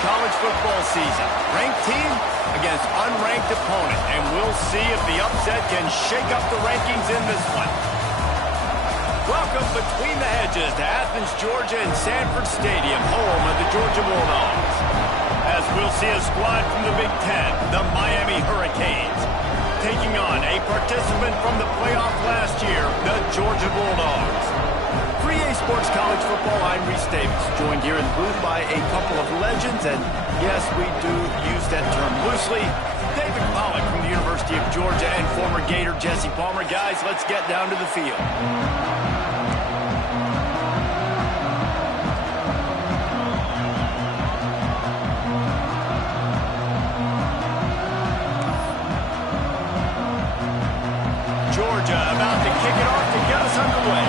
college football season. Ranked team against unranked opponent, and we'll see if the upset can shake up the rankings in this one. Welcome between the hedges to Athens, Georgia and Sanford Stadium, home of the Georgia Bulldogs. As we'll see a squad from the Big Ten, the Miami Hurricanes, taking on a participant from the playoff last year, the Georgia Bulldogs. For EA Sports College Football, I'm Reese Davis, joined here in the booth by a couple of legends, and yes, we do use that term loosely. David Pollack from the University of Georgia and former Gator Jesse Palmer. Guys, let's get down to the field. Georgia about to kick it off to get us underway.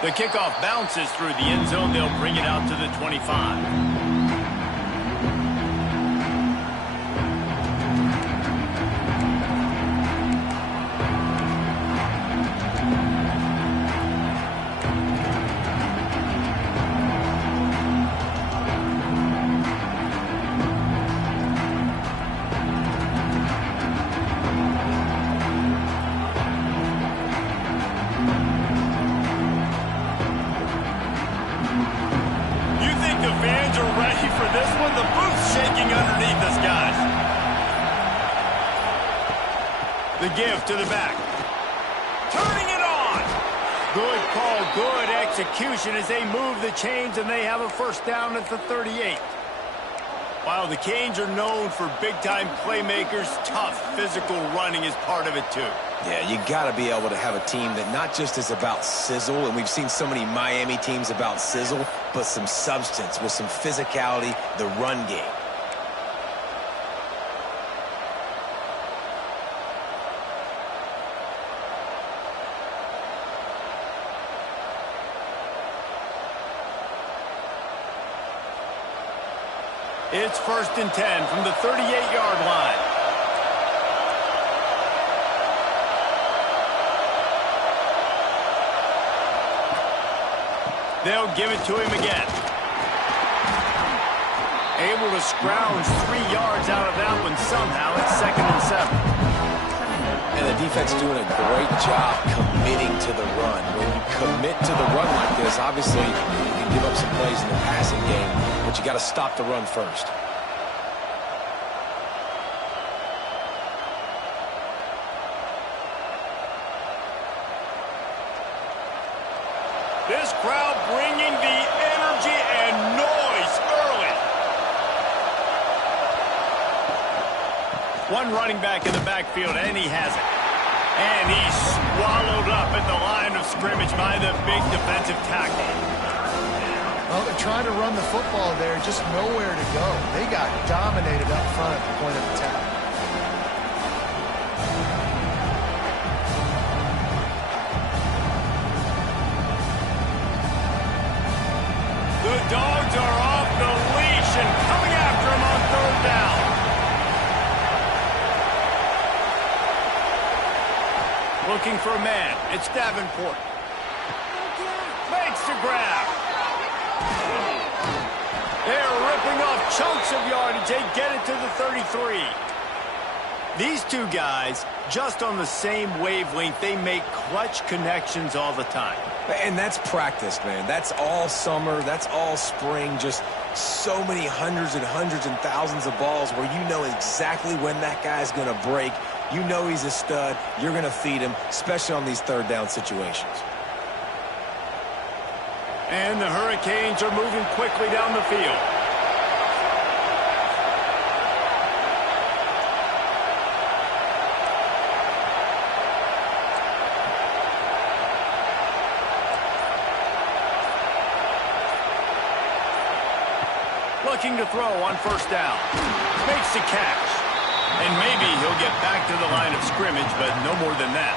The kickoff bounces through the end zone. They'll bring it out to the 25. The give to the back. Turning it on. Good call, good execution as they move the chains and they have a first down at the 38. While the Canes are known for big-time playmakers, tough physical running is part of it too. Yeah, you got to be able to have a team that not just is about sizzle, and we've seen so many Miami teams about sizzle, but some substance with some physicality, the run game. It's 1st and 10 from the 38-yard line. They'll give it to him again. Able to scrounge 3 yards out of that one somehow. It's 2nd and 7. And the defense doing a great job committing to the run. When you commit to the run like this, obviously you can give up some plays in the passing game, but you got to stop the run first. This crowd bringing the energy and noise early. One running back in the backfield, and he has it. And he's swallowed up at the line of scrimmage by the big defensive tackle. Well, they're trying to run the football there, just nowhere to go. They got dominated up front at the point of attack. The Dogs are off the leash and coming after him on 3rd down. Looking for a man. It's Davenport. Makes the grab. They're ripping off chunks of yardage. They get it to the 33. These two guys, just on the same wavelength, they make clutch connections all the time. And that's practice, man. That's all summer. That's all spring. Just so many hundreds and thousands of balls where you know exactly when that guy's going to break. You know he's a stud. You're going to feed him, especially on these 3rd down situations. And the Hurricanes are moving quickly down the field. Looking to throw on 1st down. Makes the catch. And maybe he'll get back to the line of scrimmage, but no more than that.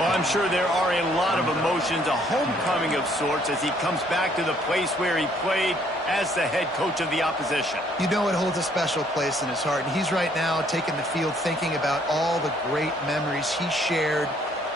Well, I'm sure there are a lot of emotions, a homecoming of sorts as he comes back to the place where he played as the head coach of the opposition. You know it holds a special place in his heart, and he's right now taking the field thinking about all the great memories he shared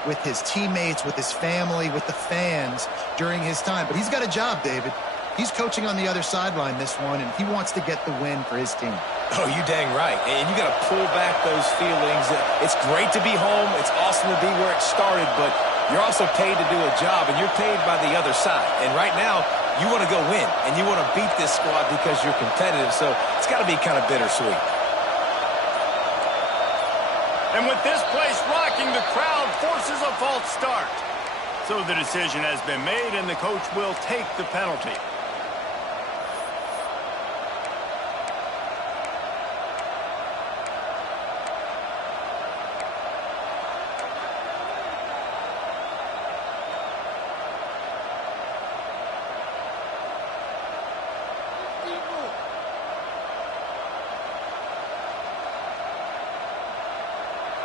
with his teammates, with his family, with the fans during his time. But he's got a job, David. He's coaching on the other sideline this one, and he wants to get the win for his team. Oh, you dang right. And you got to pull back those feelings. It's great to be home. It's awesome to be where it started, but you're also paid to do a job, and you're paid by the other side. And right now, you want to go win, and you want to beat this squad because you're competitive, so it's got to be kind of bittersweet. And with this place rocking, the crowd forces a false start. So the decision has been made, and the coach will take the penalty.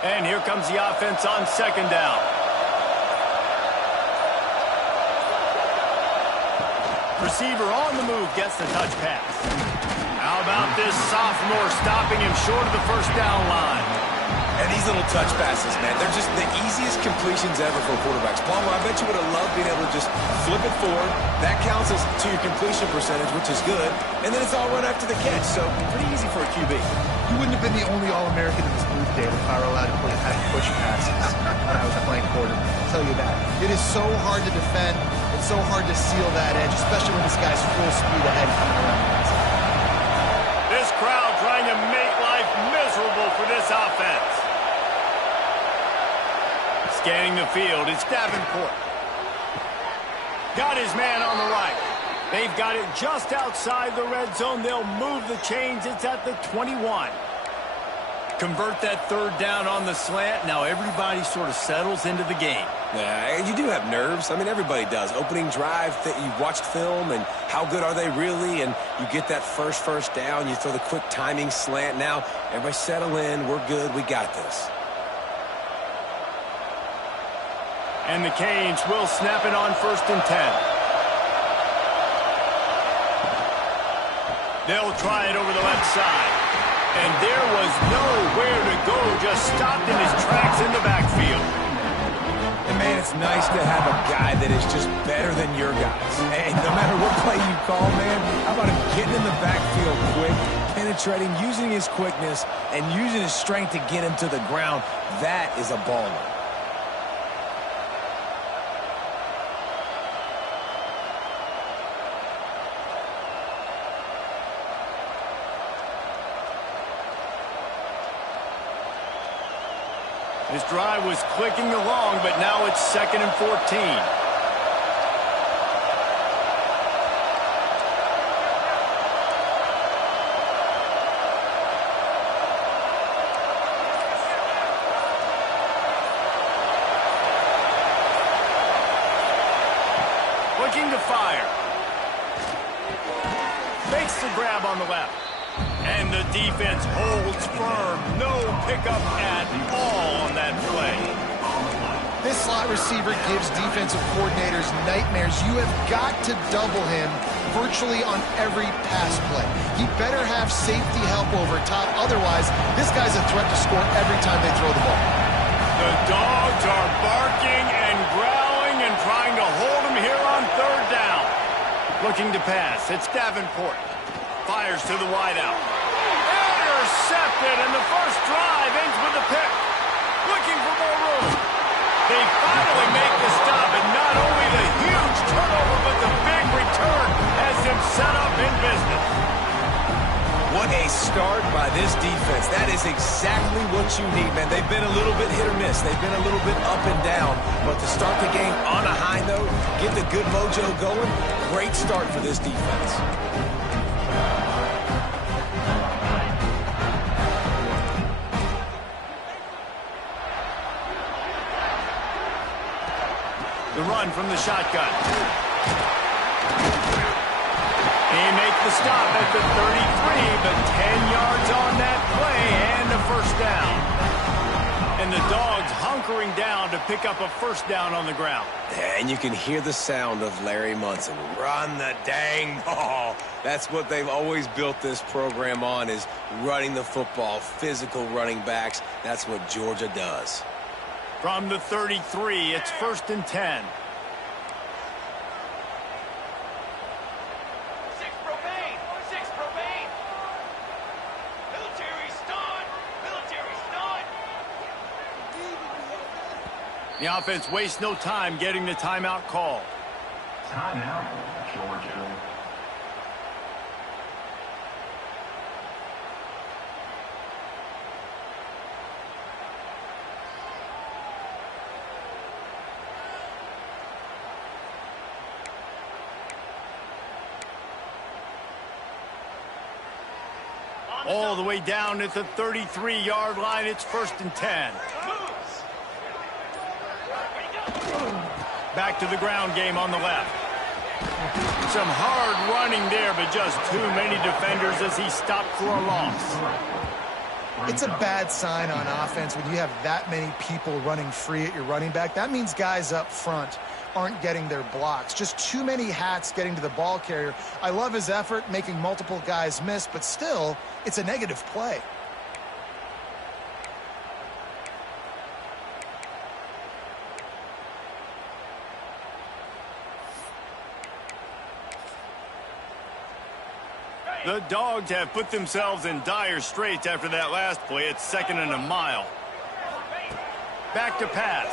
And here comes the offense on second down. Receiver on the move gets the touch pass. How about this sophomore stopping him short of the first down line? And these little touch passes, man, they're just the easiest completions ever for quarterbacks. Palmer, I bet you would have loved being able to just flip it forward. That counts as to your completion percentage, which is good. And then it's all run after the catch, so pretty easy for a QB. You wouldn't have been the only All-American in this booth, David, if I were allowed to have push passes when I was playing quarterback. I'll tell you that. It is so hard to defend. It's so hard to seal that edge, especially when this guy's full speed ahead coming around the outside. This crowd trying to make life miserable for this offense. Scanning the field, it's Davenport. Got his man on the right. They've got it just outside the red zone. They'll move the chains. It's at the 21. Convert that third down on the slant. Now everybody sort of settles into the game. Yeah, you do have nerves. I mean, everybody does. Opening drive, you watched film, and how good are they really? And you get that first down. You throw the quick timing slant. Now everybody settle in. We're good. We got this. And the Canes will snap it on 1st and 10. They'll try it over the left side. And there was nowhere to go, just stopped in his tracks in the backfield. And, man, it's nice to have a guy that is just better than your guys. And no matter what play you call, man, how about him getting in the backfield quick, penetrating, using his quickness, and using his strength to get him to the ground. That is a baller. This drive was clicking along, but now it's 2nd and 14. Looking to fire. Makes the grab on the left. And the defense holds firm. No pickup at all on that play. This slot receiver gives defensive coordinators nightmares. You have got to double him virtually on every pass play. He better have safety help over top. Otherwise, this guy's a threat to score every time they throw the ball. The Dogs are barking and growling and trying to hold him here on 3rd down. Looking to pass. It's Davenport. Fires to the wideout. Intercepted, and the first drive ends with a pick. Looking for more room. They finally make the stop, and not only the huge turnover, but the big return has them set up in business. What a start by this defense. That is exactly what you need, man. They've been a little bit hit or miss. They've been a little bit up and down. But to start the game on a high note, get the good mojo going, great start for this defense. The run from the shotgun. He makes the stop at the 33, but 10 yards on that play and a first down. And the Dogs hunkering down to pick up a first down on the ground. And you can hear the sound of Larry Munson. Run the dang ball. That's what they've always built this program on, is running the football, physical running backs. That's what Georgia does. From the 33, it's 1st and 10. The offense wastes no time getting the timeout call. Timeout, Georgia. All the way down at the 33-yard line, it's 1st and 10. Back to the ground game on the left. Some hard running there, but just too many defenders as he stopped for a loss. It's a bad sign on offense when you have that many people running free at your running back. That means guys up front aren't getting their blocks. Just too many hats getting to the ball carrier. I love his effort, making multiple guys miss, but still, it's a negative play. The Dogs have put themselves in dire straits after that last play. It's 2nd and a mile. Back to pass.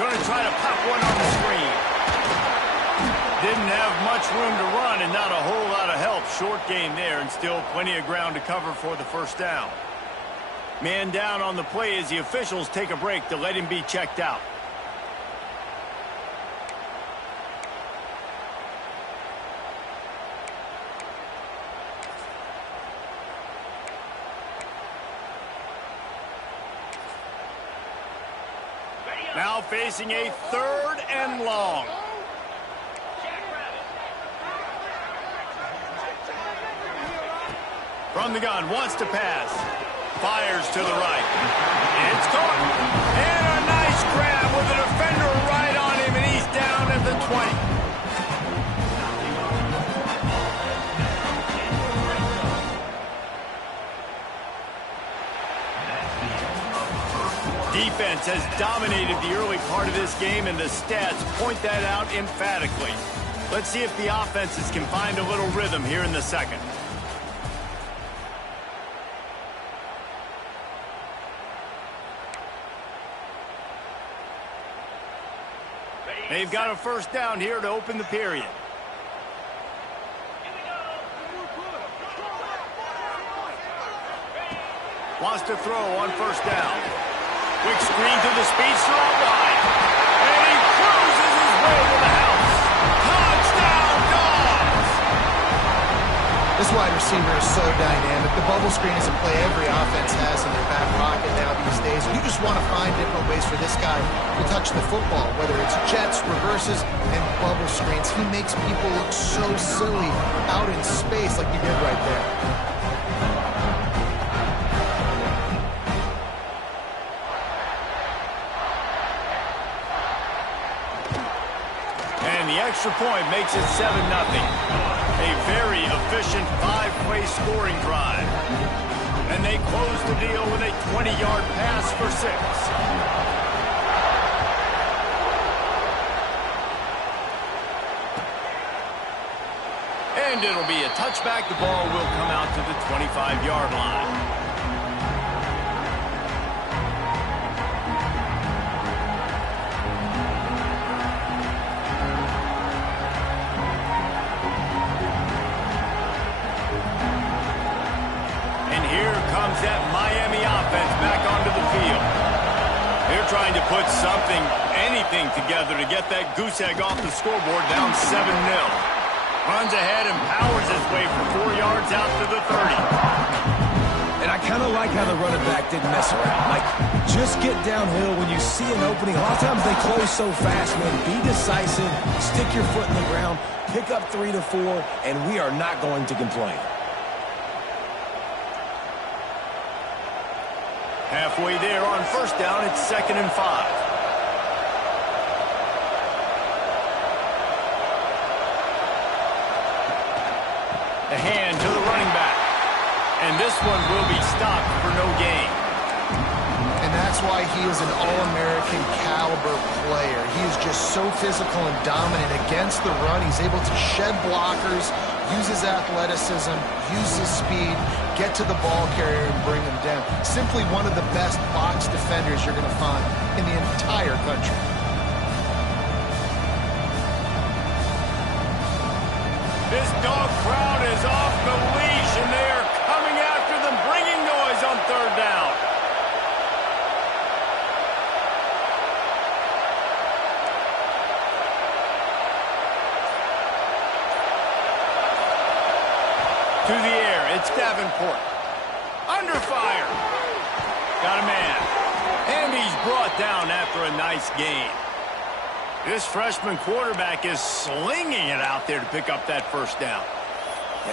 Going to try to pop one on the screen. Didn't have much room to run and not a whole lot of help. Short gain there and still plenty of ground to cover for the 1st down. Man down on the play as the officials take a break to let him be checked out. Now facing a 3rd and long. From the gun, wants to pass. Fires to the right. It's caught. And a nice grab with a defender right on him, and he's down at the 20. Defense has dominated the early part of this game, and the stats point that out emphatically. Let's see if the offenses can find a little rhythm here in the 2nd. They've got a 1st down here to open the period. Wants to throw on 1st down. Quick screen to the speedster out wide. And he cruises his way to the house. Touchdown, Dogs! This wide receiver is so dynamic. The bubble screen is a play every offense has in their back pocket now these days. You just want to find different ways for this guy to touch the football, whether it's jets, reverses, and bubble screens. He makes people look so silly out in space like he did right there. The extra point makes it 7-0. A very efficient 5-play scoring drive. And they close the deal with a 20-yard pass for 6. And it'll be a touchback. The ball will come out to the 25-yard line. That Miami offense back onto the field. They're trying to put something, anything together to get that goose egg off the scoreboard, down 7-0. Runs ahead and powers his way for 4 yards out to the 30. And I kind of like how the running back didn't mess around. Like, just get downhill when you see an opening. A lot of times they close so fast, man. Be decisive, stick your foot in the ground, pick up 3 to 4, and we are not going to complain. Halfway there on 1st down, it's 2nd and 5. The hand to the running back. And this one will be stopped for no gain. And That's why he is an All-American caliber player. He is just so physical and dominant against the run. He's able to shed blockers, use his athleticism, use his speed, get to the ball carrier and bring him down. Simply one of the best box defenders you're going to find in the entire country. This dog crowd is off the leash, and they are coming after them, bringing noise on third down. To the air, it's Davenport. Under fire. Got a man. And he's brought down after a nice gain. This freshman quarterback is slinging it out there to pick up that first down.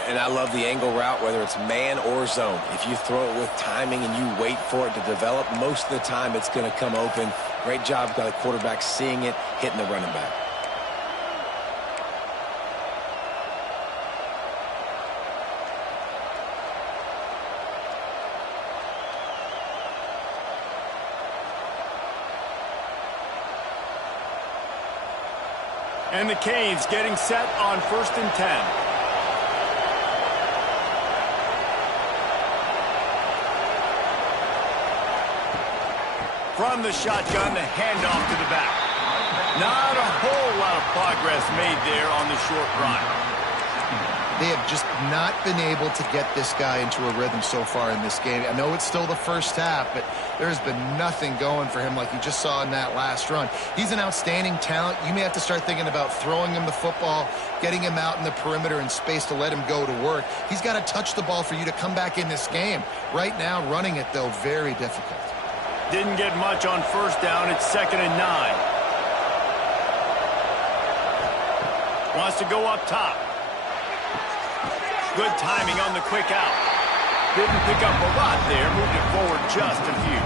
And I love the angle route, whether it's man or zone. If you throw it with timing and you wait for it to develop, most of the time it's going to come open. Great job by the quarterback seeing it, hitting the running back. And the Canes getting set on 1st and 10. From the shotgun, the handoff to the back. Not a whole lot of progress made there on the short run. They have just not been able to get this guy into a rhythm so far in this game. I know it's still the first half, but there has been nothing going for him like you just saw in that last run. He's an outstanding talent. You may have to start thinking about throwing him the football, getting him out in the perimeter in space to let him go to work. He's got to touch the ball for you to come back in this game. Right now, running it, though, very difficult. Didn't get much on first down. It's 2nd and 9. Wants to go up top. Good timing on the quick out. Didn't pick up a lot there. Moved it forward just a few.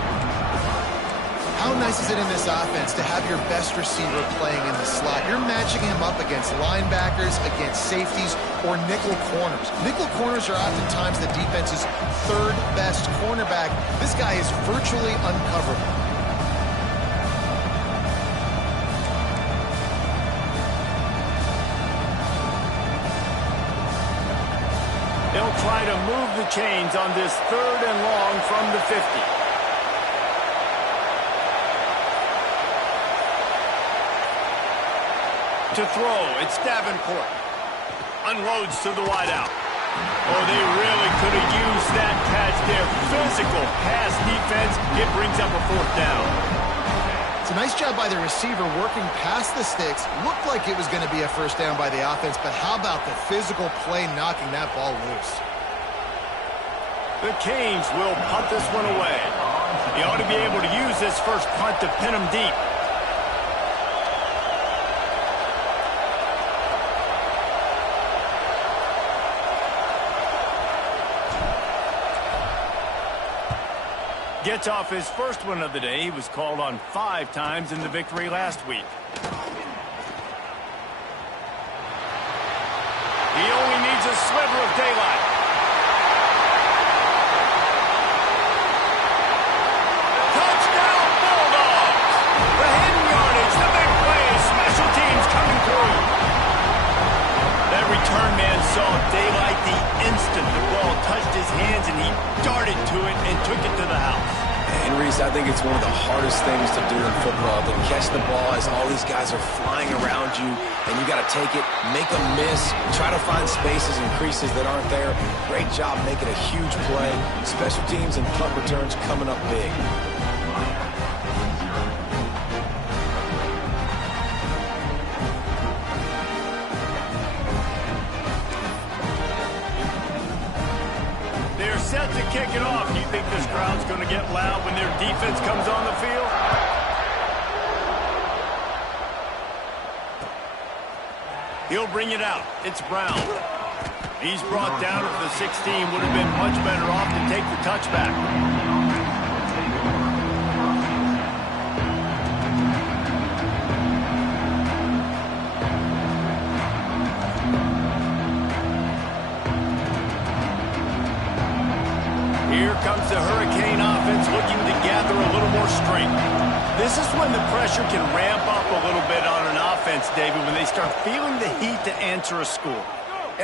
How nice is it in this offense to have your best receiver playing in the slot? You're matching him up against linebackers, against safeties, or nickel corners. Nickel corners are oftentimes the defense's third best cornerback. This guy is virtually uncoverable. They'll try to move the chains on this 3rd and long from the 50. To throw, it's Davenport. Unloads to the wideout. Oh, they really could have used that catch there. Physical pass defense. It brings up a 4th down. It's a nice job by the receiver working past the sticks. Looked like it was going to be a first down by the offense, but how about the physical play knocking that ball loose? The Canes will punt this one away. He ought to be able to use this first punt to pin him deep. Gets off his first one of the day. He was called on 5 times in the victory last week. He only needs a sliver of daylight. Touchdown, Bulldogs! The hidden yardage, the big play, special teams coming through. That return man saw daylight the instant the ball touched his hands, and he darted to it and took it to the house. And Reese, I think it's one of the hardest things to do in football, to catch the ball as all these guys are flying around you, and you got to take it, make them miss, try to find spaces and creases that aren't there. Great job making a huge play. Special teams and punt returns coming up big. Set to kick it off. Do you think this crowd's going to get loud when their defense comes on the field? He'll bring it out. It's Brown. He's brought down at the 16. Would have been much better off to take the touchback. Here comes the Hurricane offense looking to gather a little more This is when the pressure can ramp up a little bit on an offense, David, when they start feeling the heat to answer a score.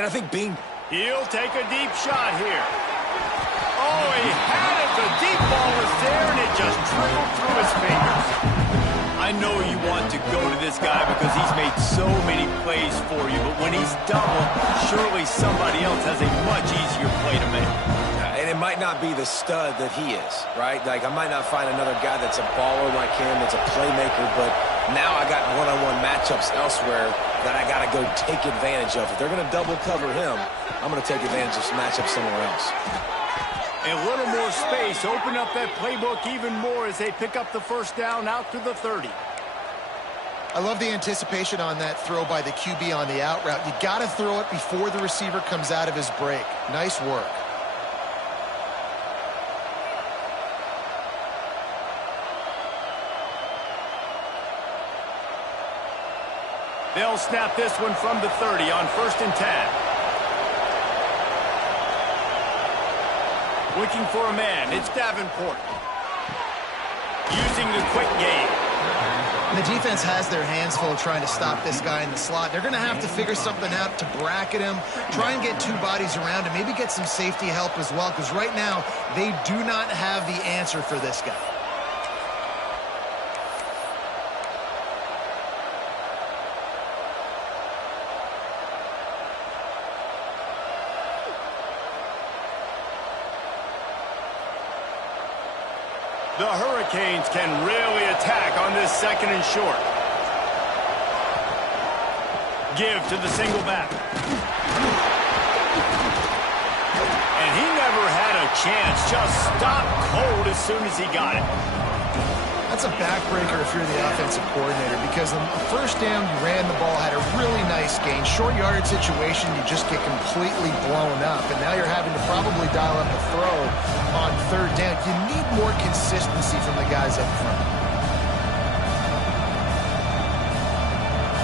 And I think He'll take a deep shot here. Oh, he had it. The deep ball was there, and it just trickled through his fingers. I know you want to go to this guy because he's made so many plays for you, but when he's doubled, surely somebody else has a much easier play to make. And it might not be the stud that he is, right? Like, I might not find another guy that's a baller like him, that's a playmaker, but now I got one-on-one matchups elsewhere that I got to go take advantage of. If they're going to double cover him, I'm going to take advantage of some matchups somewhere else. A little more space, open up that playbook even more as they pick up the first down out to the 30. I love the anticipation on that throw by the QB on the out route. You got to throw it before the receiver comes out of his break. Nice work. They'll snap this one from the 30 on 1st and 10. Looking for a man, it's Davenport. Using the quick game. And the defense has their hands full trying to stop this guy in the slot. They're going to have to figure something out to bracket him, try and get two bodies around him, maybe get some safety help as well, because right now they do not have the answer for this guy. The Hurricanes can really attack on this 2nd and short. Give to the single back. And he never had a chance. Just stopped cold as soon as he got it. That's a backbreaker if you're the offensive coordinator, because on the first down, you ran the ball, had a really nice gain. Short yardage situation, you just get completely blown up, and now you're having to probably dial up a throw on 3rd down. You need more consistency from the guys up front.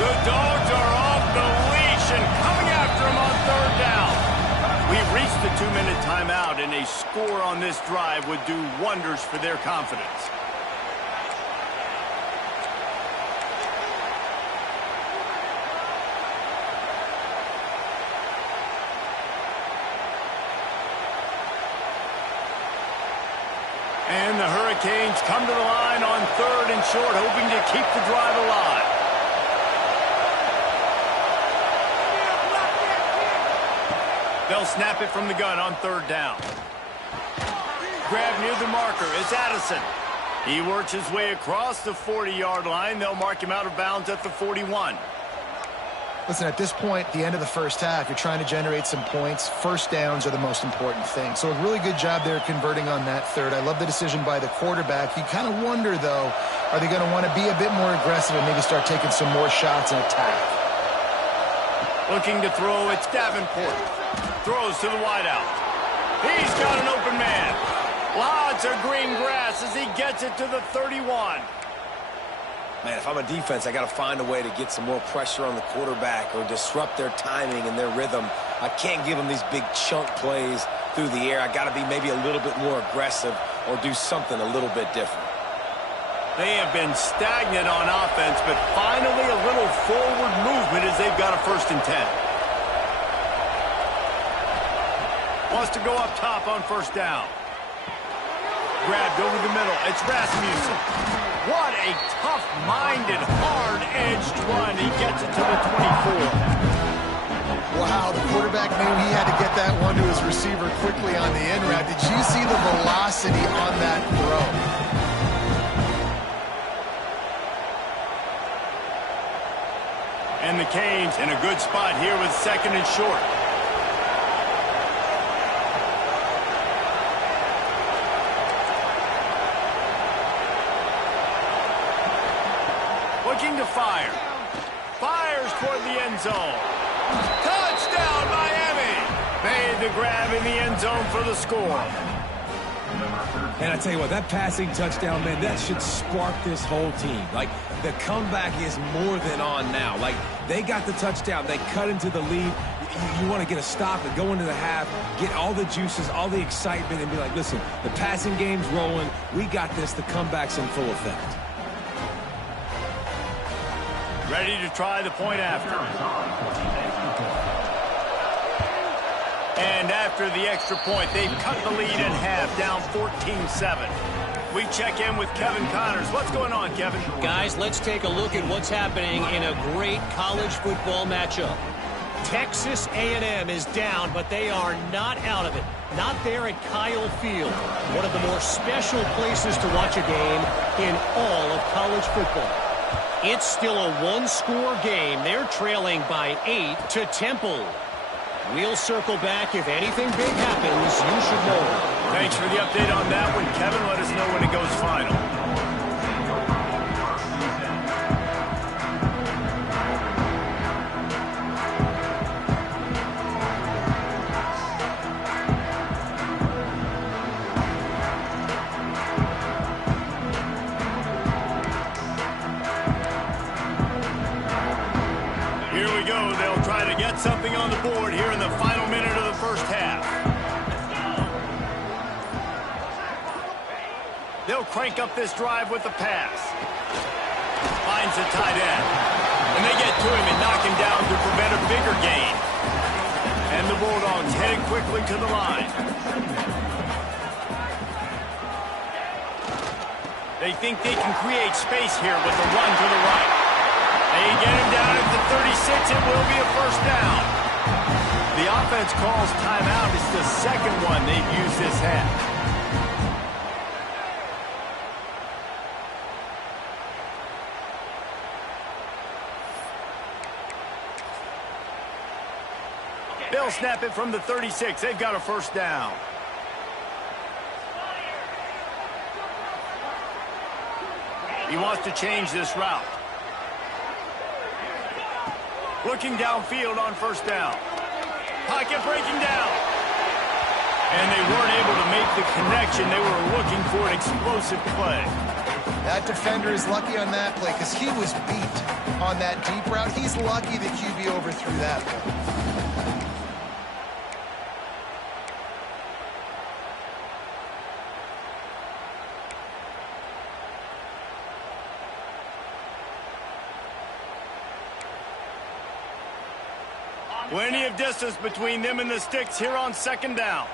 The Dogs are off the leash and coming after him on 3rd down. We've reached the 2-minute timeout, and a score on this drive would do wonders for their confidence. And the Hurricanes come to the line on 3rd and short, hoping to keep the drive alive. They'll snap it from the gun on 3rd down. Grab near the marker. It's Addison. He works his way across the 40-yard line. They'll mark him out of bounds at the 41. Listen, at this point, the end of the first half, you're trying to generate some points. First downs are the most important thing. So a really good job there converting on that 3rd. I love the decision by the quarterback. You kind of wonder, though, are they going to want to be a bit more aggressive and maybe start taking some more shots and attack? Looking to throw, it's Davenport. Throws to the wideout. He's got an open man. Lots of green grass as he gets it to the 31. Man, if I'm a defense, I got to find a way to get some more pressure on the quarterback or disrupt their timing and their rhythm. I can't give them these big chunk plays through the air. I got to be maybe a little bit more aggressive or do something a little bit different. They have been stagnant on offense, but finally a little forward movement as they've got a 1st and 10. Wants to go up top on 1st down. Grabbed over the middle. It's Rasmussen. What a tough-minded, hard-edged run. He gets it to the 24. Wow, the quarterback knew he had to get that one to his receiver quickly on the in route. Did you see the velocity on that throw? And the Canes in a good spot here with 2nd and short. Looking to fire. Fires toward the end zone. Touchdown, Miami! Made the grab in the end zone for the score. And I tell you what, that passing touchdown, man, that should spark this whole team. Like, the comeback is more than on now. Like, they got the touchdown. They cut into the lead. You want to get a stop and go into the half, get all the juices, all the excitement, and be like, listen, the passing game's rolling. We got this. The comeback's in full effect. Ready to try the point after. And after the extra point, they've cut the lead in half, down 14-7. We check in with Kevin Connors. What's going on, Kevin? Guys, let's take a look at what's happening in a great college football matchup. Texas A&M is down, but they are not out of it. Not there at Kyle Field, one of the more special places to watch a game in all of college football. It's still a one-score game. They're trailing by 8 to Temple. We'll circle back. If anything big happens, you should know. Thanks for the update on that one, Kevin. Let us know when it goes final. Here we go. They'll try to get something on the board here in the final minute of the first half. They'll crank up this drive with the pass. Finds the tight end. And they get to him and knock him down to prevent a bigger gain. And the Bulldogs heading quickly to the line. They think they can create space here with the run to the right. They get him down at the 36. It will be a first down. The offense calls timeout. It's the second one they've used this half. They'll snap it from the 36. They've got a first down. He wants to change this route. Looking downfield on first down. Pocket breaking down. And they weren't able to make the connection. They were looking for an explosive play. That defender is lucky on that play because he was beat on that deep route. He's lucky the QB overthrew that play. Plenty of distance between them and the sticks here on second down.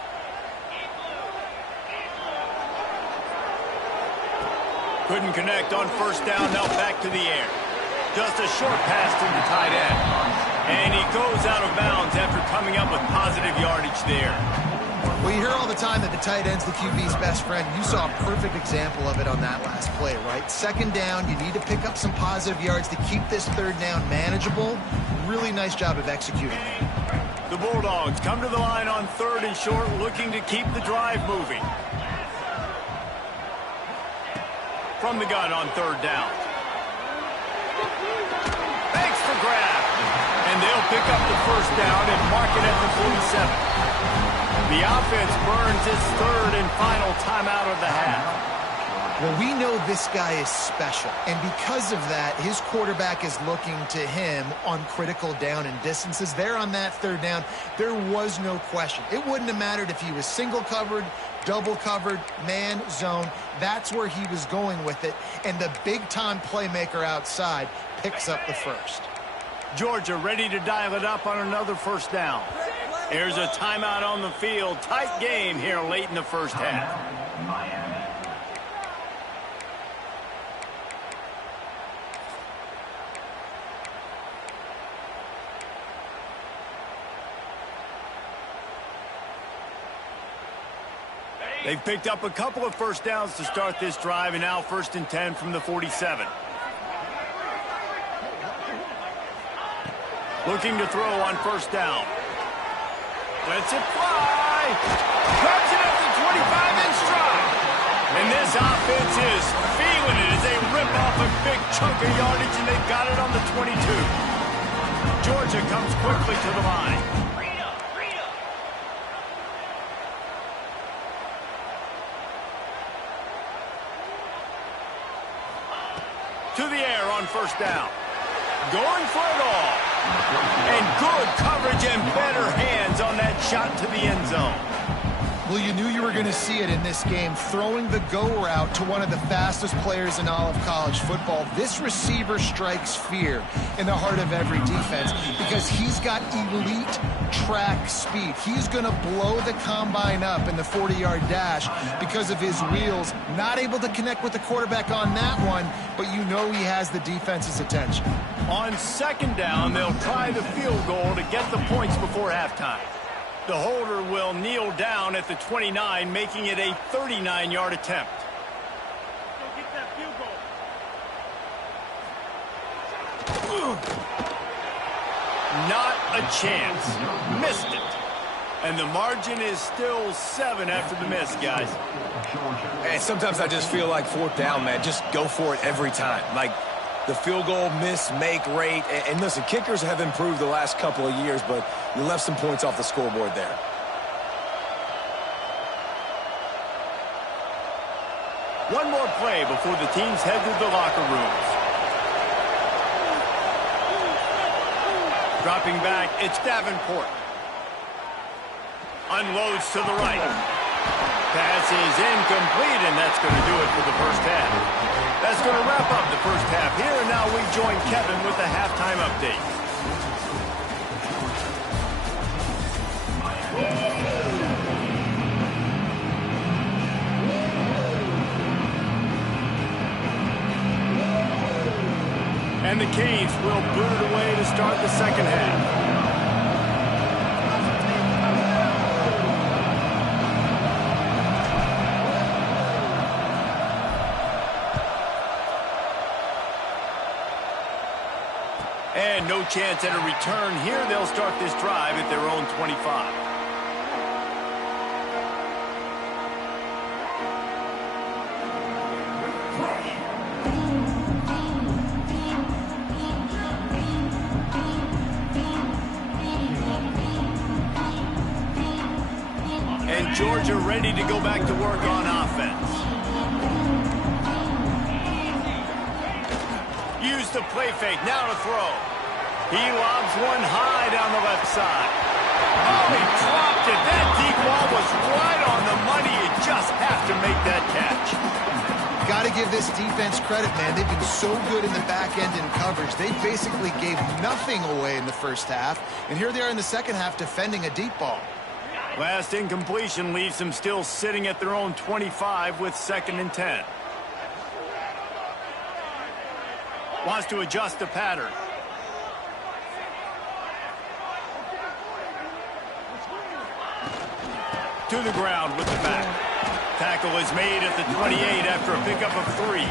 Couldn't connect on first down, now back to the air. Just a short pass to the tight end. And he goes out of bounds after coming up with positive yardage there. Well, you hear all the time that the tight end's the QB's best friend. You saw a perfect example of it on that last play, right? Second down, you need to pick up some positive yards to keep this third down manageable. Really nice job of executing that. The Bulldogs come to the line on third and short, looking to keep the drive moving. From the gun on third down. Thanks for grab. And they'll pick up the first down and mark it at the 47. The offense burns its third and final timeout of the half. Well, we know this guy is special, and because of that, his quarterback is looking to him on critical down and distances. There on that third down, there was no question. It wouldn't have mattered if he was single covered, double covered, man, zone. That's where he was going with it, and the big-time playmaker outside picks up the first. Georgia ready to dial it up on another first down. Here's a timeout on the field. Tight game here late in the first half. They've picked up a couple of first downs to start this drive, and now 1st and 10 from the 47. Looking to throw on first down. Lets it fly. Grabs it at the 25 in stride. And this offense is feeling it as they rip off a big chunk of yardage, and they've got it on the 22. Georgia comes quickly to the line. To the air on first down. Going for it all. And good coverage and better hands on that shot to the end zone. Well, you knew you were going to see it in this game, throwing the go route to one of the fastest players in all of college football. This receiver strikes fear in the heart of every defense because he's got elite track speed. He's going to blow the combine up in the 40-yard dash because of his wheels. Not able to connect with the quarterback on that one, but you know he has the defense's attention. On second down, they'll try the field goal to get the points before halftime. The holder will kneel down at the 29, making it a 39-yard attempt. Not a chance. Missed it. And the margin is still 7 after the miss, guys. And sometimes I just feel like fourth down, man. Just go for it every time. Like the field goal miss-make rate. And listen, kickers have improved the last couple of years, but you left some points off the scoreboard there. One more play before the teams head to the locker rooms. Dropping back, it's Davenport. Unloads to the right. Pass is incomplete, and that's going to do it for the first half. That's going to wrap up the first half here, and now we join Kevin with the halftime update. And the Canes will boot it away to start the second half. And no chance at a return here. They'll start this drive at their own 25. Georgia ready to go back to work on offense. Use the play fake, now to throw. He lobs one high down the left side. Oh, he dropped it. That deep ball was right on the money. You just have to make that catch. Got to give this defense credit, man. They've been so good in the back end in coverage. They basically gave nothing away in the first half, and here they are in the second half defending a deep ball. Last incompletion leaves them still sitting at their own 25 with 2nd and 10. Wants to adjust the pattern. To the ground with the back. Tackle is made at the 28 after a pickup of 3.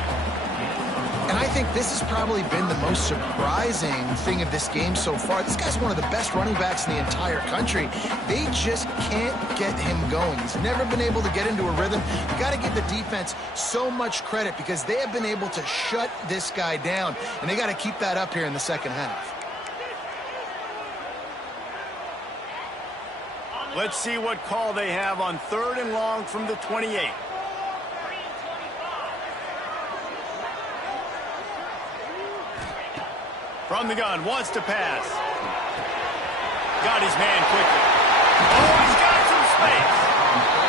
And I think this has probably been the most surprising thing of this game so far. This guy's one of the best running backs in the entire country. They just can't get him going. He's never been able to get into a rhythm. You got to give the defense so much credit because they have been able to shut this guy down, and they got to keep that up here in the second half. Let's see what call they have on 3rd and long from the 28. From the gun, wants to pass. Got his man quickly. Oh, he's got some space.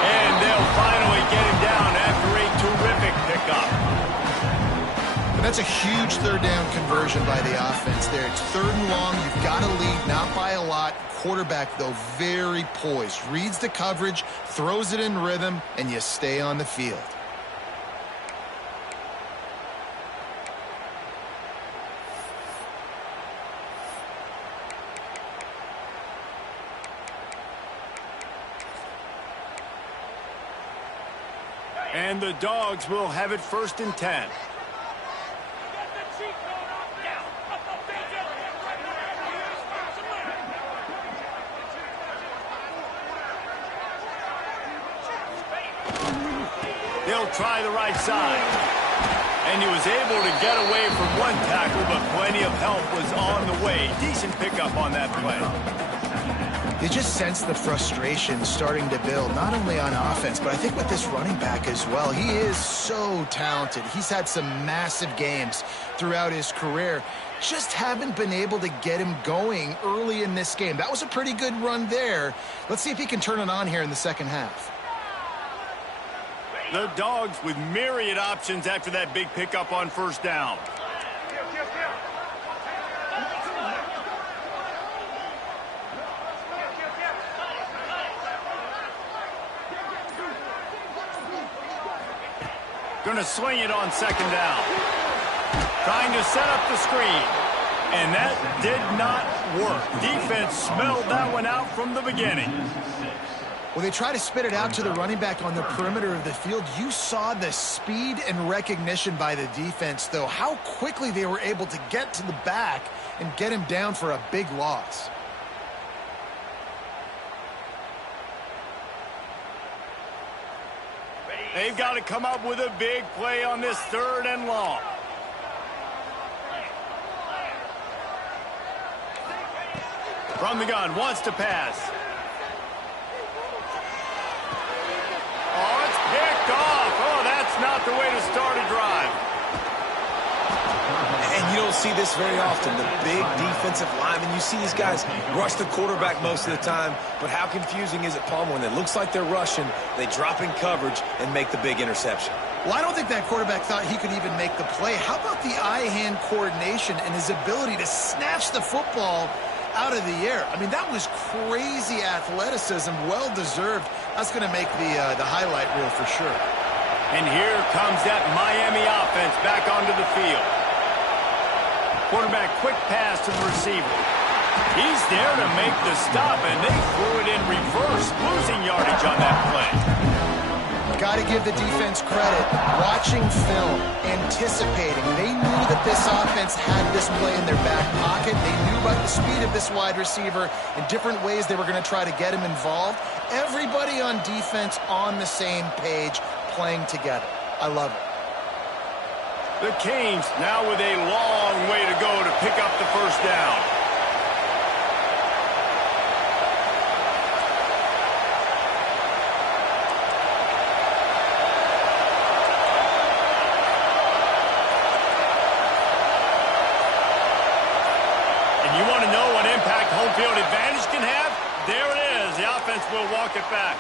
And they'll finally get him down after a terrific pickup. And that's a huge 3rd down conversion by the offense there. It's 3rd and long. You've got to lead, not by a lot. Quarterback, though, very poised. Reads the coverage, throws it in rhythm, and you stay on the field. And the Dogs will have it 1st and 10. They'll try the right side. And he was able to get away from one tackle, but plenty of help was on the way. Decent pickup on that play. You just sense the frustration starting to build, not only on offense, but I think with this running back as well. He is so talented. He's had some massive games throughout his career. Just haven't been able to get him going early in this game. That was a pretty good run there. Let's see if he can turn it on here in the second half. The Dogs with myriad options after that big pickup on first down. Going to swing it on second down. Trying to set up the screen. And that did not work. Defense smelled that one out from the beginning. Well, they try to spit it out to the running back on the perimeter of the field. You saw the speed and recognition by the defense, though, how quickly they were able to get to the back and get him down for a big loss. They've got to come up with a big play on this 3rd and long. From the gun, wants to pass. Oh, it's picked off. Oh, that's not the way to start a drive. And you don't see this very often. The big defensive linemen, you see these guys rush the quarterback most of the time, but how confusing is it, Palmer, when it looks like they're rushing, they drop in coverage and make the big interception? Well, I don't think that quarterback thought he could even make the play. How about the eye-hand coordination and his ability to snatch the football out of the air? I mean, that was crazy athleticism, well-deserved. That's going to make the highlight reel for sure. And here comes that Miami offense back onto the field. Quarterback, quick pass to the receiver. He's there to make the stop, and they threw it in reverse, losing yardage on that play. Got to give the defense credit. Watching film, anticipating. They knew that this offense had this play in their back pocket. They knew about the speed of this wide receiver and different ways they were going to try to get him involved. Everybody on defense on the same page, playing together. I love it. The Canes now with a long way to go to pick up the first down. And you want to know what impact home field advantage can have? There it is. The offense will walk it back.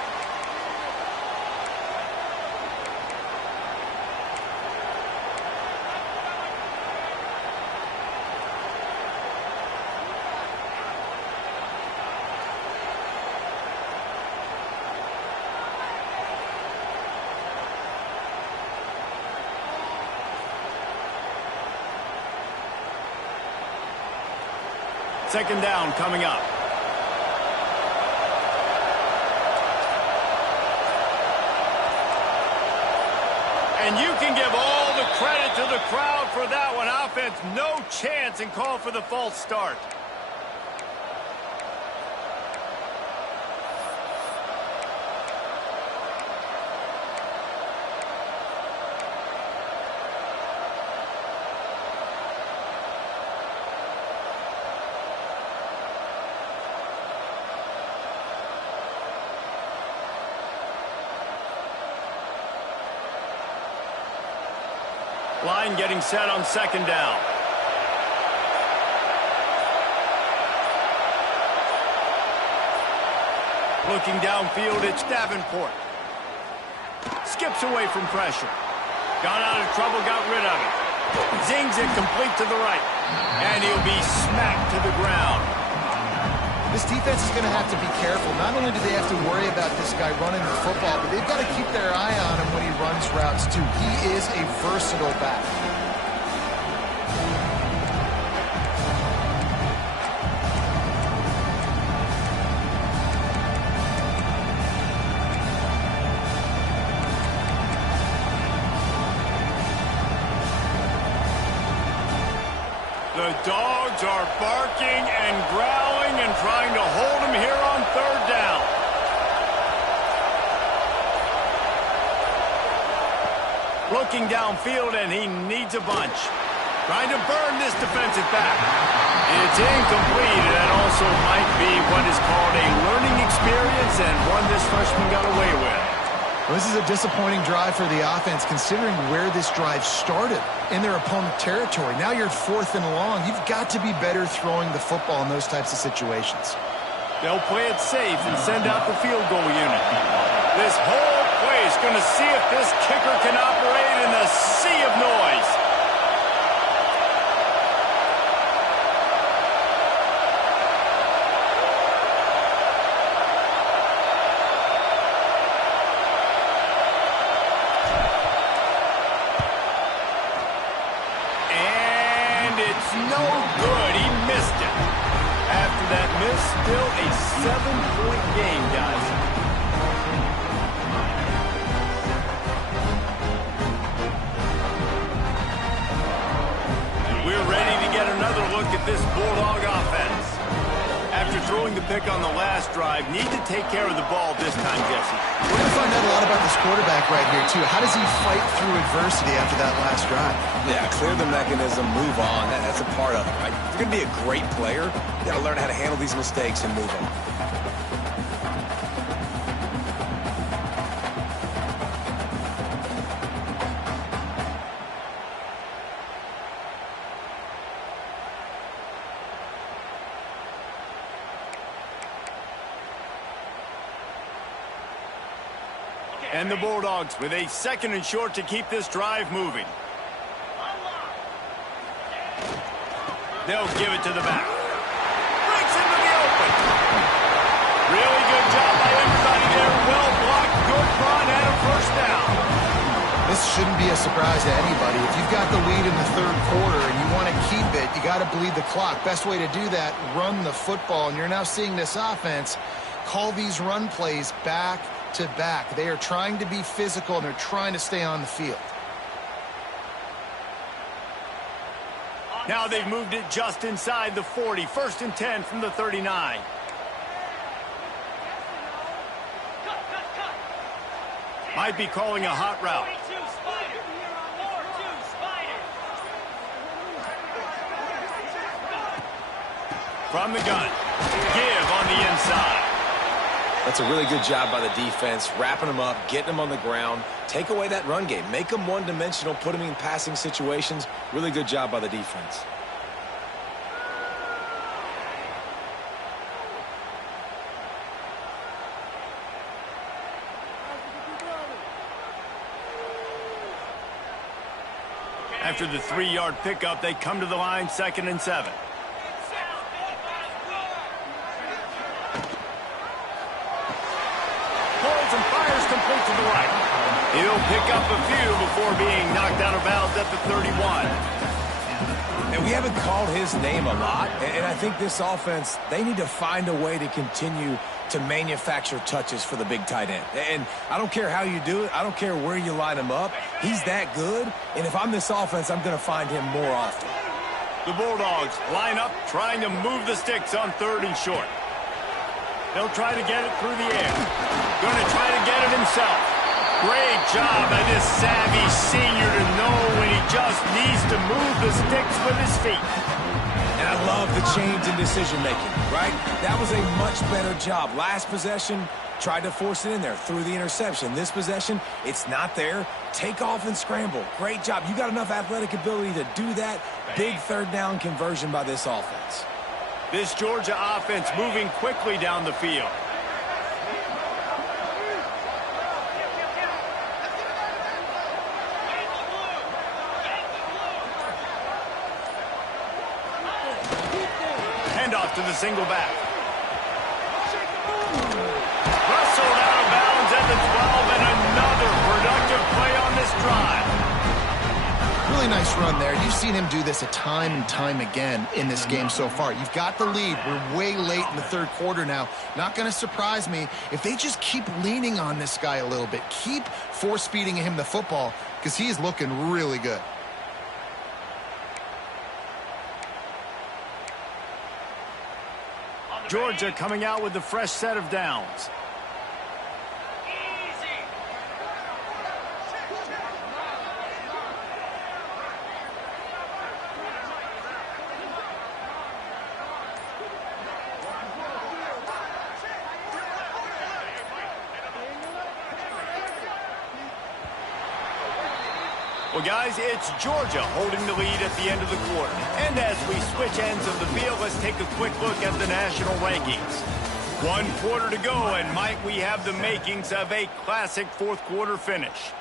Second down coming up. And you can give all the credit to the crowd for that one. Offense, no chance, and call for the false start. Line getting set on second down. Looking downfield, it's Davenport. Skips away from pressure. Got out of trouble, got rid of it. Zings it complete to the right. And he'll be smacked to the ground. This defense is going to have to be careful. Not only do they have to worry about this guy running the football, but they've got to keep their eye on him when he runs routes, too. He is a versatile back. The Dogs are barking and growling and trying to hold him here on third down. Looking downfield, and he needs a bunch. Trying to burn this defensive back. It's incomplete, and that also might be what is called a learning experience and one this freshman got away with. Well, this is a disappointing drive for the offense, considering where this drive started in their opponent territory. Now you're at 4th and long. You've got to be better throwing the football in those types of situations. They'll play it safe and send out the field goal unit. This whole play is going to see if this kicker can operate in a sea of noise. No good. He missed it. After that miss, still a 7-point game, guys. We're ready to get another look at this Bulldog offense. After throwing the pick on the last drive, need to take care of the ball this time, Jesse. We're going to find out a lot about this quarterback right here, too. How does he fight through adversity after that last drive? Yeah, clear the mechanism, move on. That's a part of it, right? If you're going to be a great player, you got to learn how to handle these mistakes and move on. And the Bulldogs with a 2nd and short to keep this drive moving. They'll give it to the back. Breaks into the open. Really good job by everybody there. Well blocked, good run, and a first down. This shouldn't be a surprise to anybody. If you've got the lead in the 3rd quarter and you want to keep it, you got to bleed the clock. Best way to do that, run the football. And you're now seeing this offense call these run plays back to back. They are trying to be physical, and they're trying to stay on the field. Now they've moved it just inside the 40. 1st and 10 from the 39. Might be calling a hot route. From the gun. Give on the inside. That's a really good job by the defense, wrapping them up, getting them on the ground. Take away that run game. Make them one-dimensional, put them in passing situations. Really good job by the defense. After the 3-yard pickup, they come to the line, 2nd and 7. And fires complete to the right. He'll pick up a few before being knocked out of bounds at the 31. And we haven't called his name a lot, and I think this offense, they need to find a way to continue to manufacture touches for the big tight end. And I don't care how you do it. I don't care where you line him up. He's that good, and if I'm this offense, I'm going to find him more often. The Bulldogs line up, trying to move the sticks on 3rd and short. They'll try to get it through the air. Going to try to get it himself. Great job by this savvy senior to know when he just needs to move the sticks with his feet. And I love the change in decision-making, right? That was a much better job. Last possession, tried to force it in there through the interception. This possession, it's not there. Take off and scramble. Great job. You got enough athletic ability to do that. Big 3rd down conversion by this offense. This Georgia offense moving quickly down the field. Handoff to the single back. Wrestled out of bounds at the 12, and another productive play on this drive. Really nice run there. You've seen him do this a time and time again in this game so far. You've got the lead. We're way late in the 3rd quarter now. Not going to surprise me if they just keep leaning on this guy a little bit. Keep force-feeding him the football because he's looking really good. Georgia coming out with a fresh set of downs. Well, guys, it's Georgia holding the lead at the end of the quarter. And as we switch ends of the field, let's take a quick look at the national rankings. 1 quarter to go, and might we have the makings of a classic fourth quarter finish.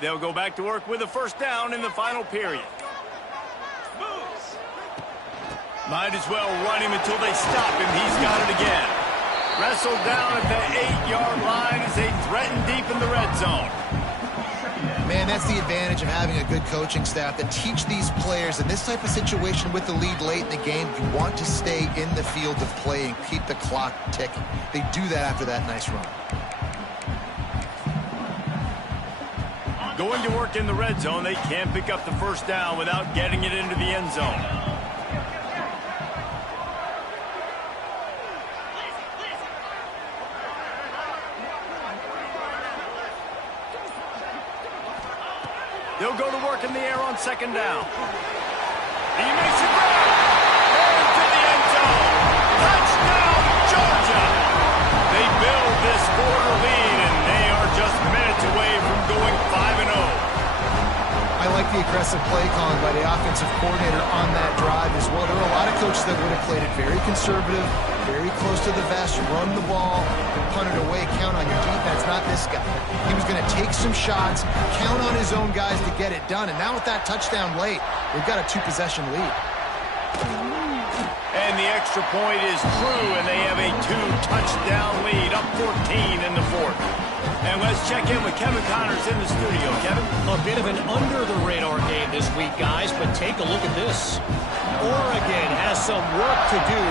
They'll go back to work with a first down in the final period. Might as well run him until they stop him. He's got it again. Wrestled down at the 8-yard line as they threaten deep in the red zone. Man, that's the advantage of having a good coaching staff that teach these players in this type of situation with the lead late in the game. You want to stay in the field of play and keep the clock ticking. They do that after that nice run. Going to work in the red zone, they can't pick up the first down without getting it into the end zone. They'll go to work in the air on second down. He makes it grab. Into the end zone. Touchdown, Georgia. They build this quarter lead, and they are just minutes away from going 5-0. I like the aggressive play calling by the offensive coordinator on that drive as well. There are a lot of coaches that would have played it very conservative, very close to the vest, run the ball, and punt it away, count on your defense, not this guy. He was going to take some shots, count on his own guys to get it done, and now with that touchdown late, they've got a 2-possession lead. And the extra point is true, and they have a 2-touchdown lead, up 14 in the fourth. And let's check in with Kevin Connors in the studio. Kevin? A bit of an under-the-radar game this week, guys, but take a look at this. Oregon has some work to do,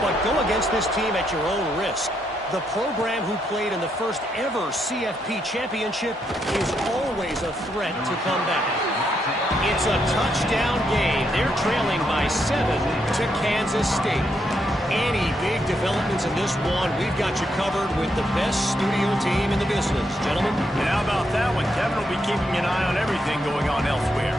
but go against this team at your own risk. The program who played in the first ever CFP championship is always a threat to come back. It's a touchdown game. They're trailing by 7 to Kansas State. Any big developments in this one, we've got you covered with the best studio team in the business. Gentlemen? And how about that one? Kevin will be keeping an eye on everything going on elsewhere.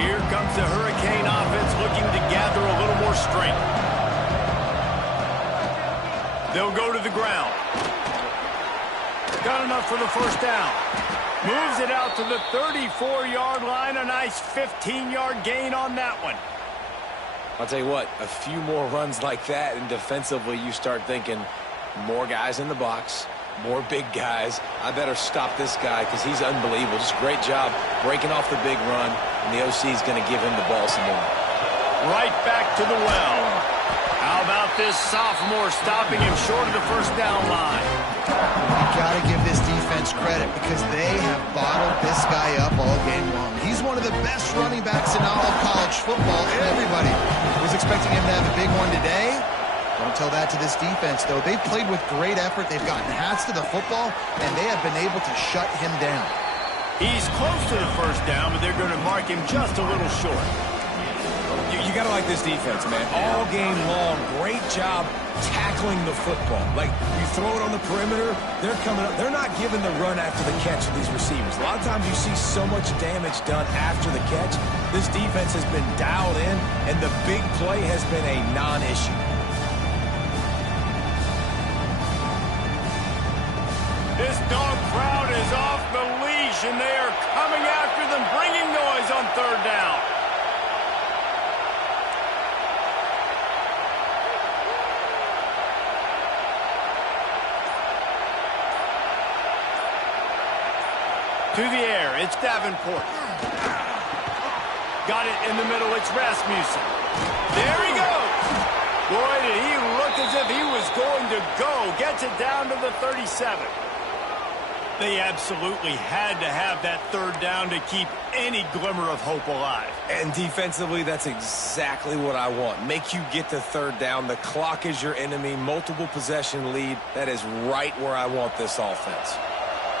Here comes the Hurricane offense looking to gather a little more strength. They'll go to the ground. Got enough for the first down. Moves it out to the 34-yard line. A nice 15-yard gain on that one. I'll tell you what, a few more runs like that, and defensively you start thinking more guys in the box, more big guys. I better stop this guy because he's unbelievable. Just a great job breaking off the big run, and the OC is going to give him the ball some more. Right back to the well. How about this sophomore stopping him short of the first down line? You got to give this defense credit because they have bottled this guy up all game long. He's one of the best running backs in all of college football. Everybody was expecting him to have a big one today. Don't tell that to this defense, though. They've played with great effort. They've gotten hats to the football, and they have been able to shut him down. He's close to the first down, but they're going to mark him just a little short. You got to like this defense, man. All game long, great job tackling the football. Like, you throw it on the perimeter, they're coming up. They're not giving the run after the catch to these receivers. A lot of times you see so much damage done after the catch. This defense has been dialed in, and the big play has been a non-issue. This dog crowd is off the leash, and they are coming after them, bringing noise on third down. To the air, it's Davenport. Got it in the middle, it's Rasmussen. There he goes. Boy, did he look as if he was going to go. Gets it down to the 37. They absolutely had to have that third down to keep any glimmer of hope alive. And defensively, that's exactly what I want. Make you get the third down. The clock is your enemy. Multiple possession lead. That is right where I want this offense.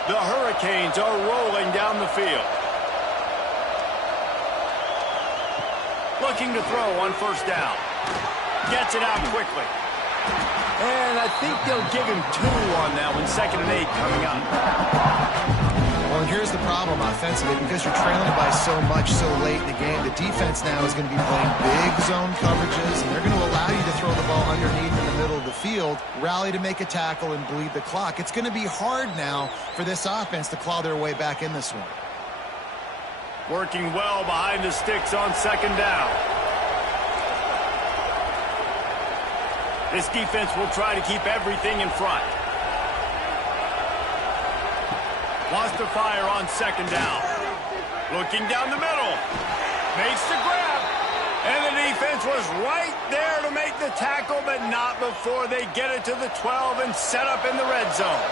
The Hurricanes are rolling down the field. Looking to throw on first down. Gets it out quickly. And I think they'll give him 2 on that one. 2nd and 8 coming up. Well, and here's the problem offensively. Because you're trailing by so much so late in the game, the defense now is going to be playing big zone coverages, and they're going to allow you to throw the ball underneath in the middle of the field, rally to make a tackle, and bleed the clock. It's going to be hard now for this offense to claw their way back in this one. Working well behind the sticks on second down. This defense will try to keep everything in front. Wants to fire on second down. Looking down the middle. Makes the grab. And the defense was right there to make the tackle, but not before they get it to the 12 and set up in the red zone.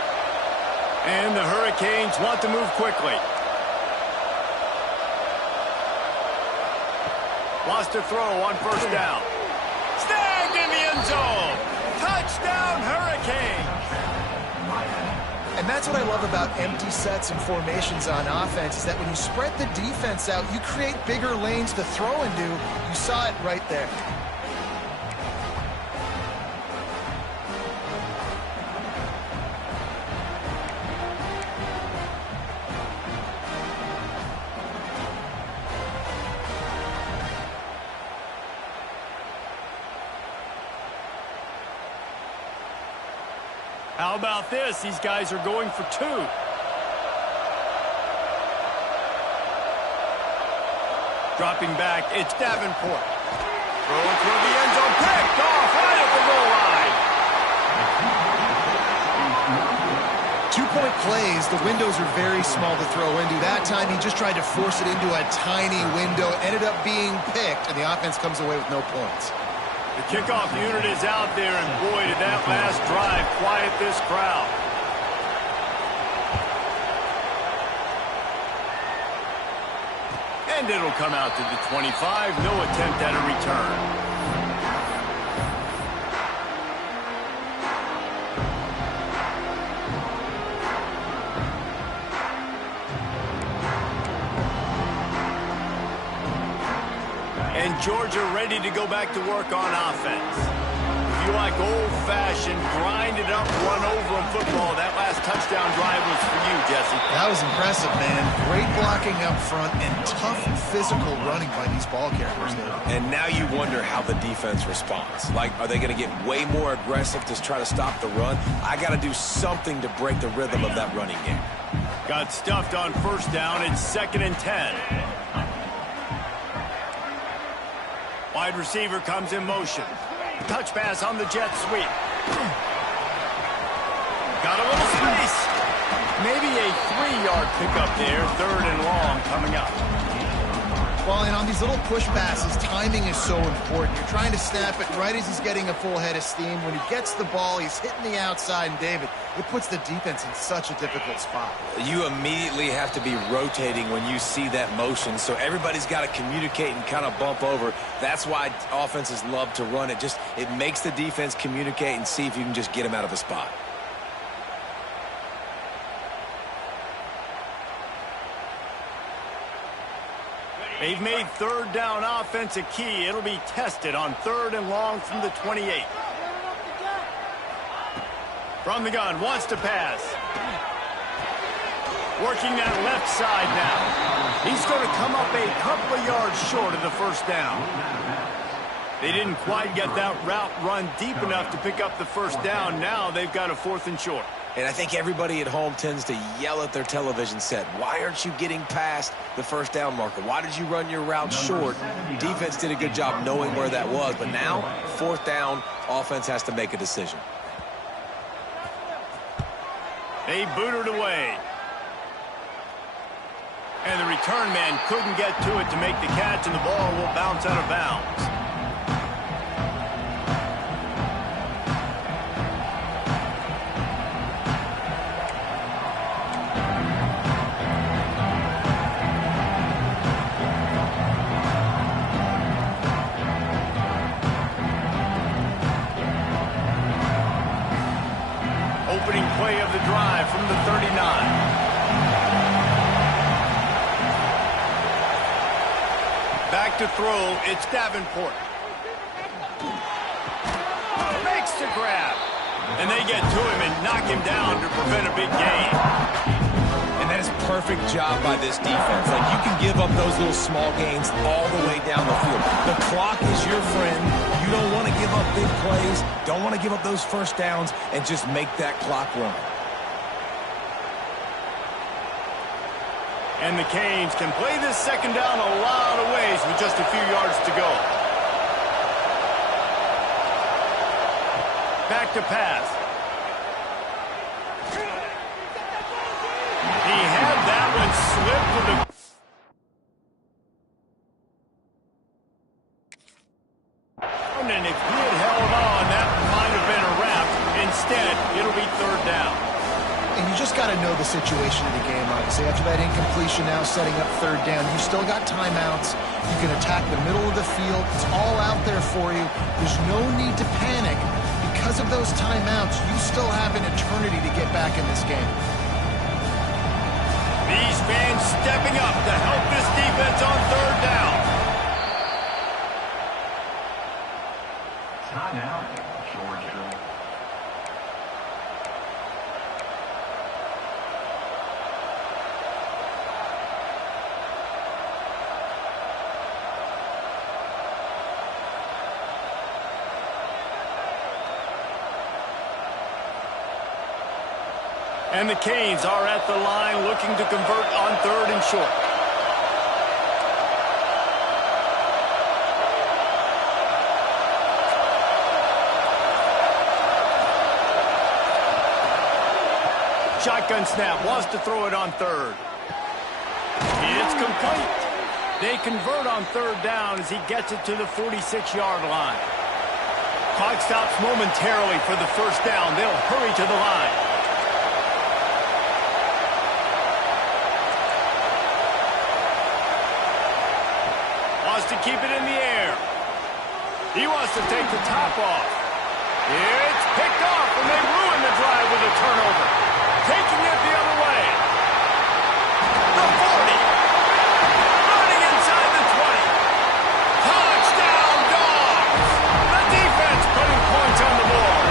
And the Hurricanes want to move quickly. Wants to throw on first down. Snagged in the end zone. Touchdown, Hurricanes. And that's what I love about empty sets and formations on offense, is that when you spread the defense out, you create bigger lanes to throw into. You saw it right there. How about this? These guys are going for two. Dropping back, it's Davenport. Throwing through the end zone, picked off right at the goal line. 2-point plays, the windows are very small to throw into. That time he just tried to force it into a tiny window, ended up being picked, and the offense comes away with no points. The kickoff unit is out there, and boy, did that last drive quiet this crowd. And it'll come out to the 25. No attempt at a return. And Georgia ready to go back to work on offense. If you like old-fashioned, grind-it-up, run-over-'em football, that last touchdown drive was for you, Jesse. That was impressive, man. Great blocking up front and tough physical running by these ball carriers. And now you wonder how the defense responds. Like, are they going to get way more aggressive to try to stop the run? I got to do something to break the rhythm of that running game. Got stuffed on first down. It's 2nd and 10. Wide receiver comes in motion. Touch pass on the jet sweep. Got a little space. Maybe a 3-yard pickup there. 3rd and long coming up. Well, and on these little push passes, timing is so important. You're trying to snap it right as he's getting a full head of steam. When he gets the ball, he's hitting the outside, and David, it puts the defense in such a difficult spot. You immediately have to be rotating when you see that motion, so everybody's got to communicate and kind of bump over. That's why offenses love to run it. It makes the defense communicate and see if you can just get him out of a spot. They've made 3rd down offense a key. It'll be tested on 3rd and long from the 28. From the gun, wants to pass. Working that left side now. He's going to come up a couple of yards short of the first down. They didn't quite get that route run deep enough to pick up the first down. Now they've got a 4th and short. And I think everybody at home tends to yell at their television set. Why aren't you getting past the first down marker? Why did you run your route short? Defense did a good job knowing where that was. But now, 4th down, offense has to make a decision. They booted away. And the return man couldn't get to it to make the catch, and the ball will bounce out of bounds. Opening play of the drive from the 39. Back to throw, it's Davenport. Makes the grab. And they get to him and knock him down to prevent a big gain. And That is perfect job by this defense. Like, you can give up those little small gains all the way down the field. The clock is your friend. You don't want to give up big plays, don't want to give up those first downs, and just make that clock run. And the Canes can play this second down a lot of ways with just a few yards to go. Back to pass. He had that one slip with the... And if he had held on, that might have been a wrap. Instead, it'll be third down. And you just got to know the situation of the game, obviously. After that incompletion, now setting up third down, you still got timeouts. You can attack the middle of the field. It's all out there for you. There's no need to panic. Because of those timeouts, you still have an eternity to get back in this game. These fans stepping up to help this defense on third down. Timeout, Georgia. And the Canes are at the line looking to convert on third and short. Shotgun snap, wants to throw it on third. It's complete. They convert on third down as he gets it to the 46-yard line. Clock stops momentarily for the first down. They'll hurry to the line. Wants to keep it in the air. He wants to take the top off. It's picked off, and they ruin the drive with a turnover. Taking it the other way. The 40. Running inside the 20. Touchdown, Dogs. The defense putting points on the board.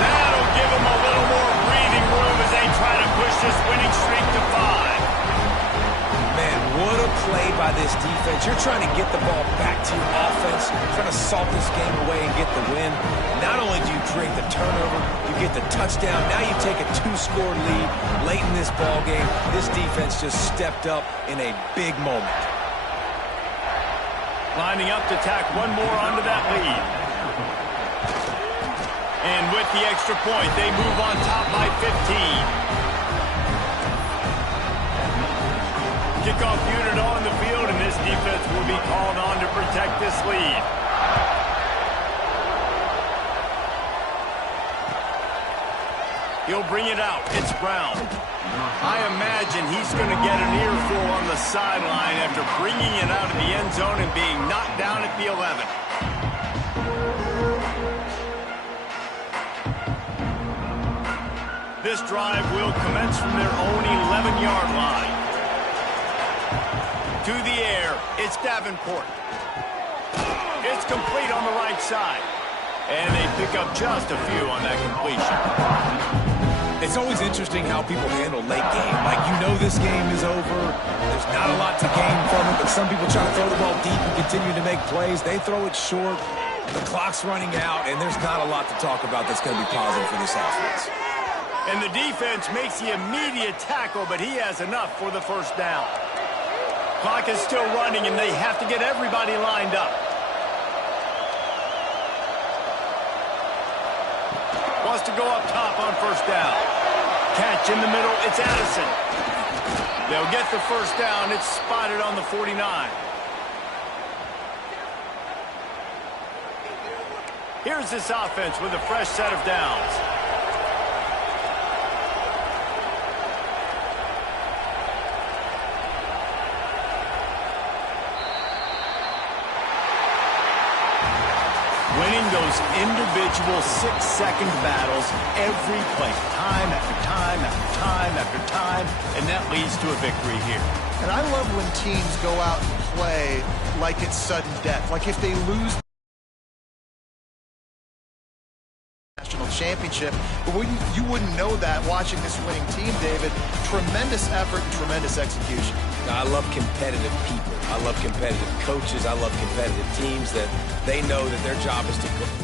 That'll give them a little more breathing room as they try to push this winning streak to 5. Man, what a play by this defense. You're trying to get the ball back to your offense, trying to salt this game away and get the win. Not only do you create the turnover, you get the touchdown. Now you take a 2-score lead late in this ball game. This defense just stepped up in a big moment. Lining up to tack one more onto that lead. And with the extra point, they move on top by 15. Kickoff unit on the field, and this defense will be called on to protect this lead. He'll bring it out. It's Brown. I imagine he's going to get an earful on the sideline after bringing it out of the end zone and being knocked down at the 11. This drive will commence from their own 11-yard line. To the air, it's Davenport. It's complete on the right side. And they pick up just a few on that completion. It's always interesting how people handle late game. Like, you know this game is over. There's not a lot to gain from it, but some people try to throw the ball deep and continue to make plays. They throw it short. The clock's running out, and there's not a lot to talk about that's going to be positive for this offense. And the defense makes the immediate tackle, but he has enough for the first down. Clock is still running, and they have to get everybody lined up. Wants to go up top on first down. Catch in the middle, it's Addison. They'll get the first down. It's spotted on the 49. Here's this offense with a fresh set of downs. Winning those individual 6-second battles every play, time after time after time after time, and that leads to a victory here. And I love when teams go out and play like it's sudden death. Like if they lose the national championship. But you wouldn't know that watching this winning team, David. Tremendous effort and tremendous execution. I love competitive people. I love competitive coaches. I love competitive teams that they know that their job is to